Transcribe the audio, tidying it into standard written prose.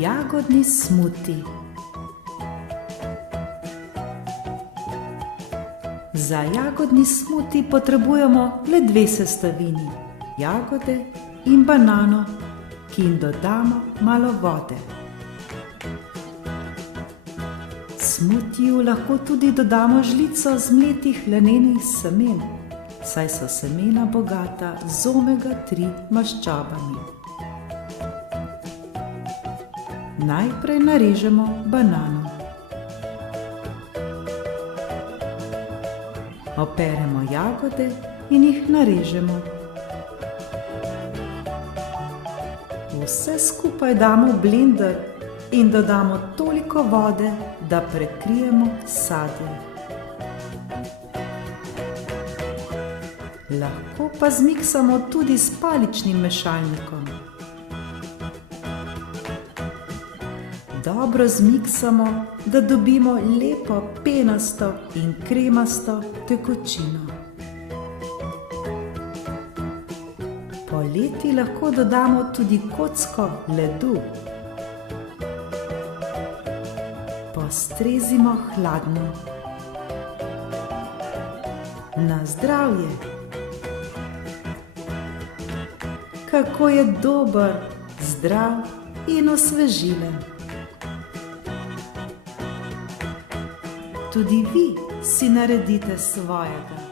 Jagodni smuti. Za jagodni smuti potrebujemo le 2 sestavini, jagode in banano, ki jim dodamo malo vode. Smutiju lahko tudi dodamo žlico zmletih lanenih semen, saj so semena bogata z omega-3 maščobami. Najprej narežemo banano. Operemo jagode in jih narežemo. Vse skupaj damo v blender in dodamo toliko vode, da prekrijemo sadje. Lahko pa zmiksamo tudi s paličnim mešalnikom. Dobro zmiksamo, da dobimo lepo penasto in kremasto tekočino. Poleti lahko dodamo tudi kocko ledu. Postrezimo hladno. Na zdravje! Kako je dober, zdrav in osvežilen. Tudi vi si naredite svojega.